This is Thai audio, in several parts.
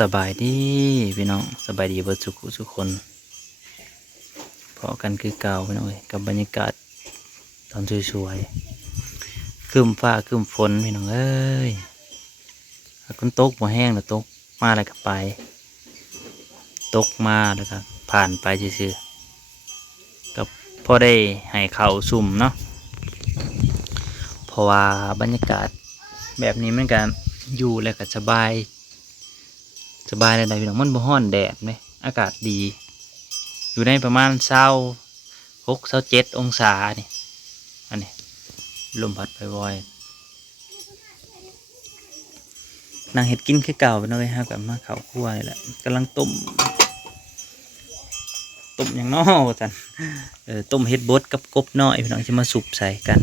สบายดีพี่น้องสบายดีเบิดสุขสุขคนเพอกันคือเก่าพี่น้องเอ้ยกับบรรยากาศตอนสวยๆครึมฟ้าครึมฝนพี่น้องเอ้ยถ้าคนตกบ่แห้งแล้วตกมาแล้วก็ไปตกมาแล้วก็ผ่านไปซื่อๆก็พอได้ให้เขาวสุ่มเนาะเพราะว่าบรรยากาศแบบนี้มันก็อยู่แล้วก็สบาย สบายเลยนะพี่น้องมันบ่ฮ้อนแดดเลยอากาศดี อยู่ในประมาณเศร้าหกเศร้าเจ็ดองศานี่อันนี้ลมพัดไปวอยนางเห็ดกินคือเก่าไปน่อยฮะกับมาเขาคั่วนี่แหละกำลังต้มต้มอย่างน้อจันเออต้มเห็ดบดกับกบน้อยพี่น้องจะมาสุบใส่กัน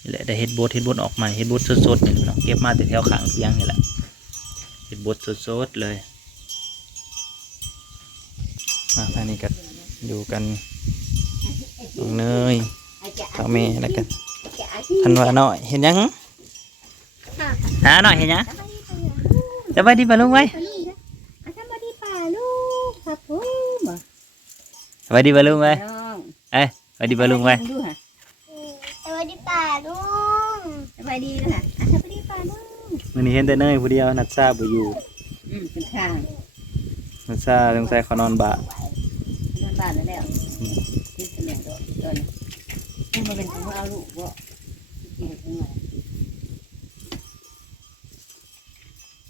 นี่แหละได้เห็ดบดเห็ดบดออกใหม่เห็ดบดสดๆนี่พี่น้องเก็บมาแต่แถวขางเตียงนี่แหละ บทสดๆเลยมาทางนี้กันอยู่กันน้องเนยข้าวเมย์แล้วกันทันว่าหน่อยเห็นยังหาหน่อยเห็นยังจะไปดีปะลุงไว้อาจารย์บดีป่าลูกครับผมบ่ไปดีปะลุงไว้น้องเอ้ยไปดีปะลุงไว้ดูฮะสวัสดีป่าลุงสบายดีนะ กวันนี้เห็นแต่เนยผู้เดียวนัดซาบ่อยู่อืมเป็นข้างนัดซาสงสัยเขานอนบะนอนบ้านแล้วแล้วคิดเสนอตัวตอนนี้มันเป็นของเอาลูกบ่กินของมัน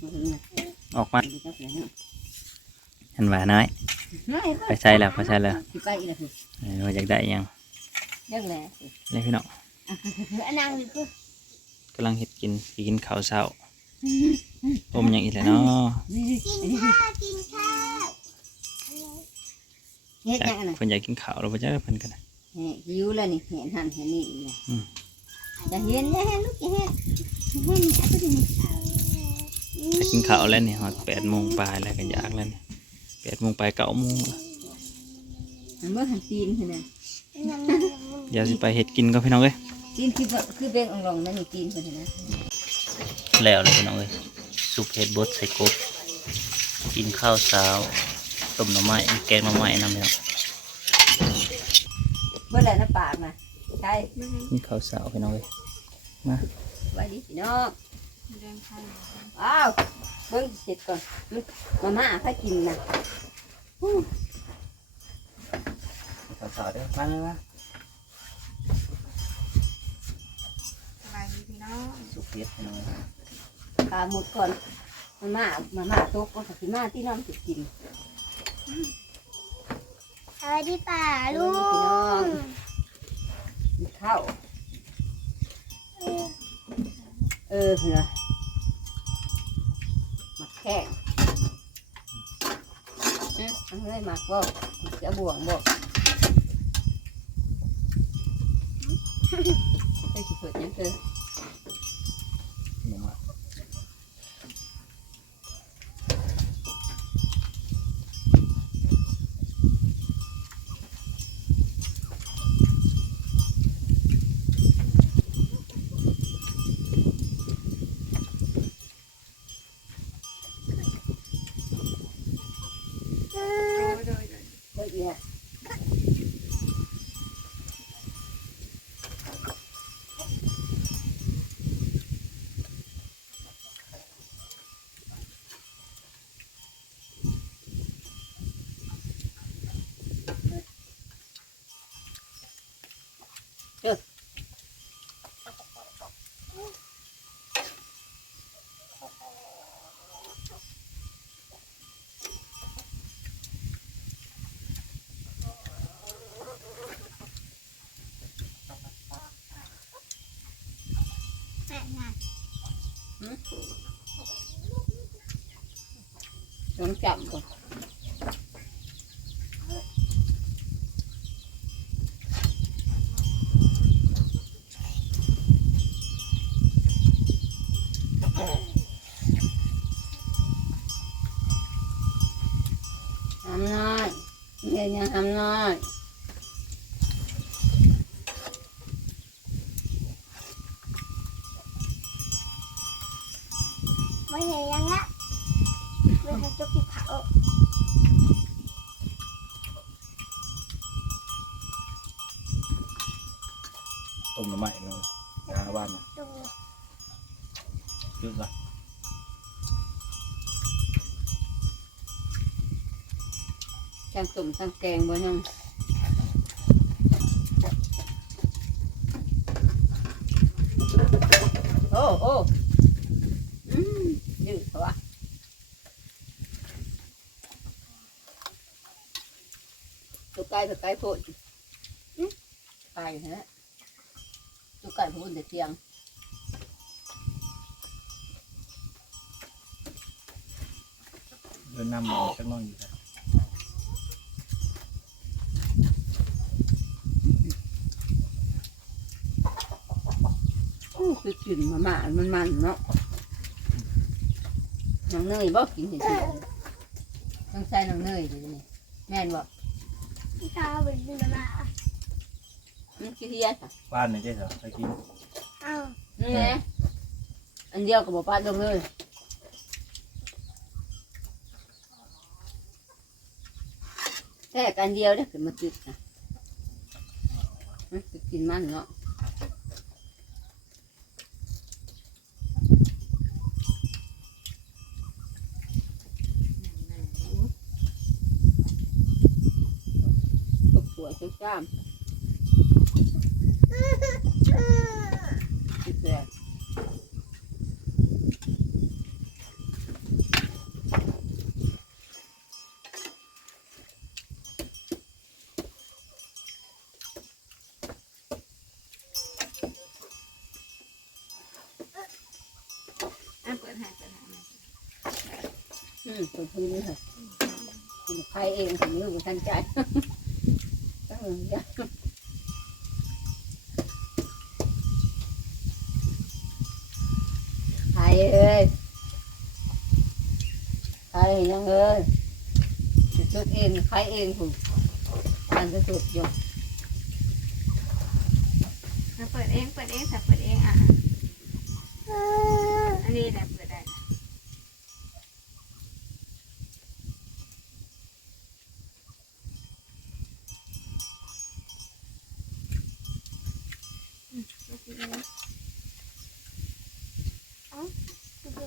มันเป็นไงออกมาดูจักเลยเนาะเห็นว่าน้อยไปใช้แล้วไปใช้แล้วสิไปอีกแล้วสิเออว่าอยากได้หยังเรื่องแล้วสิเลยพี่น้องอันนางนี่ปุ๊บกำลังเห็ดกินสิกินข้าวเช้า อมหยังอีกแล้วเนาะกินข้าวกินข้าวเฮ็ดยังอันน่ะเพิ่นอยากกินข้าวเราไปจ้าเพิ่นกันนะเฮ้ยหิวแล้วนี่เห็นหันเห็นนี่อีกแล้วอืมอย่าเห็นอย่าเห็นลูกอย่าเห็นอย่าเห็นอย่าไปดูนี่จะกินข้าวแล้วนี่ฮอดแปดโมงปลายแล้วก็อยากแล้วนี่แปดโมงปลายเก้าโมงแล้วมันเมื่อหันตีนคือนะเดี๋ยวสิไปเฮ็ดกินก็พี่น้องเอ้ยตีนคือแบบคือเบ่งองลองนั่นนี่ตีนคือนะ แล้วเลยพี่น้องเอ้ยซุปเห็ดบดใส่กบ กินข้าวเช้าต้มหน่อไม้แกงหน่อไม้นำพี่น้องเมื่อไรน้ำปากนะใช่นี่ข้าวเช้าพี่น้องเอ้ยมาไว้ดิพี่น้องอ้าวเบิ่งเสร็จก่อนมันมาม่าถ้ากินนะข้าวเช้าเด้อมาเลยมาสบายดีพี่น้องซุปเห็ดพี่น้องเอ้ย ปลาหมดก่อนมันมามาม่าตกก็สิมาที่น้องสิกินสวัสดีป่าลุงกินข้าวเออเหรอหมักแข้งอืมเอาเลยหมักบ่จะบวงบ่ไอ้สิเปิดยังเออหน่อไม้ เฮ้ย นี่ยต้องจับก่อนทำน้อยเดี๋ยวยังทำน้อย ไม่เห็นยังละเป็นทางจกที่เผาต้มน้ำใหม่เนาะยาบ้านนะตรงยืดละทั้งตุ่มทั้งแกงบ่ยังโอ้โอ้อืมยืดเขาวะตัวไก่ตัวไก่โพดอืมไก่ฮะตัวไก่พูดแต่เที่ยงเดินนำออกจากนอนอยู่แล้วอู้คือกลิ่นมาม่ามันมันๆเนาะน้องเนยบอกกินเห็นสิต้องใส่น้องเนยเดี๋ยวนี้แม่นบอก ที่ข้าวเป็นดินมามันขี้เทียนค่ะบ้านนี่ใช่เหรอไปกินอ้าวนี่ไงอันเดียวกับบอกป้าลงเลยแค่กันเดียวเนี่ยคือมาจุดนะมันคือกินมันเนาะ ตกหัวตกจ้ามคิดเลยอะเปิดให้เปิดให้อืมคนพื้นนี่ค่ะคุณใครเองคนนี้คุณทันใจ เออเดี๋ยวใครเอ้ยใครยังเอ้ยจุดเองใครเองคุณการจะจุดอยู่เปิดเองเปิดเองจะเปิดเองอะอันนี้แหละ เปิ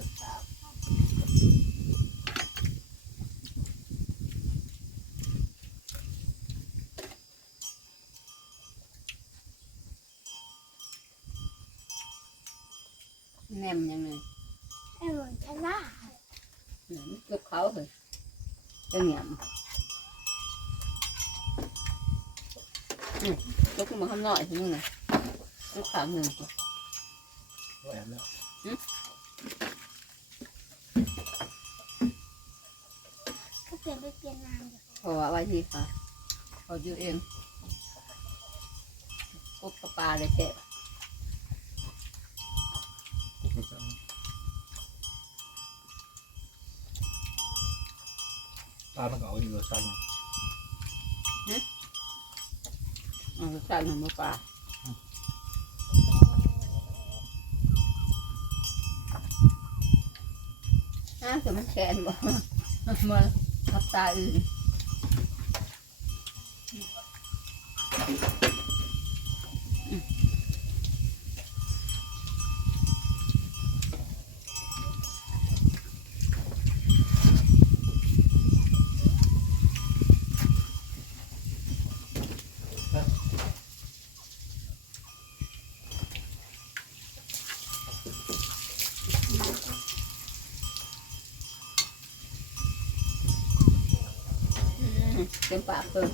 ดได้แนมยังไงให้หมดจะล่าเหมือนเกือบเขาเลยจะเหนียมอืมยกขึ้นมาข้างนอกอีกทีนึงนะ ยกขาหนึ่งแหวนแล้วก็เปลี่ยนไปเปลี่ยนนามอยู่เพราะว่าไว้ที่ค่ะเขาอยู่เองกบกระปลาเลยแกะบ้านมันก็เอาอยู่สั้นเอาใส่หนึ่งปลา อ้าวแต่มันแขนบ่มาทับตาอื่น อืมเต็มปากเพิ่ม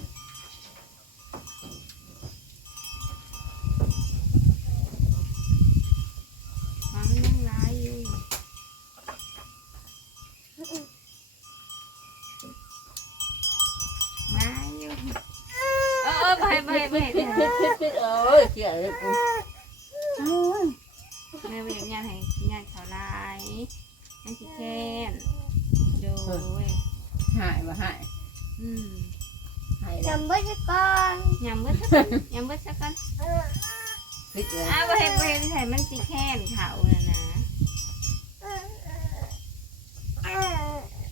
มันยังร้ายอยู่ร้ายอยู่เออเออไปไปไปพิษพิษพิษพิษเอ้ยเสียเลยกูแม่เวียนงานให้งานเขาลายนั่นสิแค้นโดยหายมาหาย อืม หายแล้วจำไว้สักก่อนยำเบิดสักก่อนยำเบิดสักก่อนพิษเลยอ้าวบ่เห็นบ่เห็นใส่มันสิแค้นเขาน่ะนะ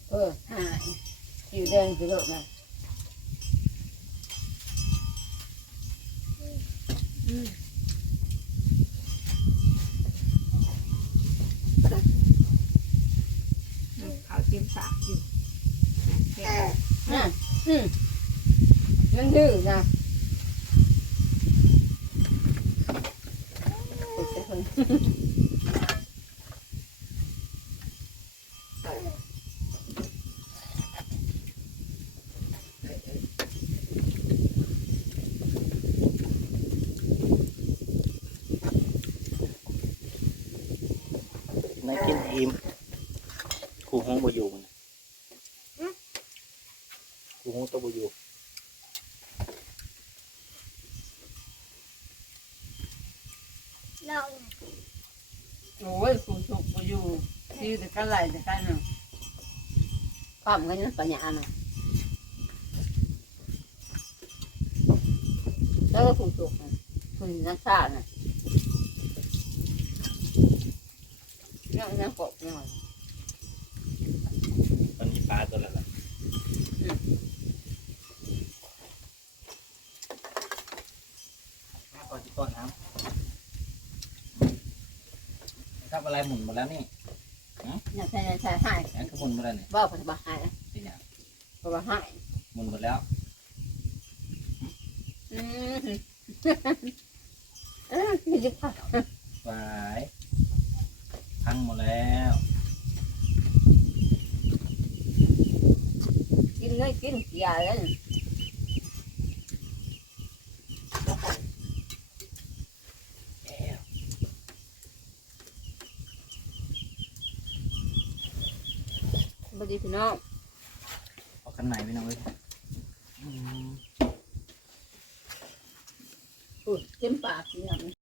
โอ้อหายอยู่เดินไปโลกนะอืมอืม เขาเตรียมสากอยู่แกะน่ะอืม มันดื้อนะโอ้ยเพิ่นายกินอิ่มครูห้องบ่อยู่นครูห้องตัวบ่อยู่ โอ้ยกูสุกกูอยู่ ที่แต่กันไหลแต่กันน่ะปั๊มกันนั่นปัญญาน่ะแล้วก็กูสุกน่ะคุณนักชาติน่ะยังยังกบยังไงมันมีปลาตัวละละก่อนที่ต้นน้ำครับอะไรหมุนหมดแล้วนี่ อยากใช้ใช้ให้งั้นก็หมุนหมดแล้วนี่ว่าปฏิบัติให้สิเนี่ยปฏิบัติให้หมุนหมดแล้วอืมเออคือจะพักไปพังหมดแล้วกินเลยกินยาเลย ดีพี่น้องเอาขันไหนไปหน่อยอืม พูดเต็มปากเนี่ย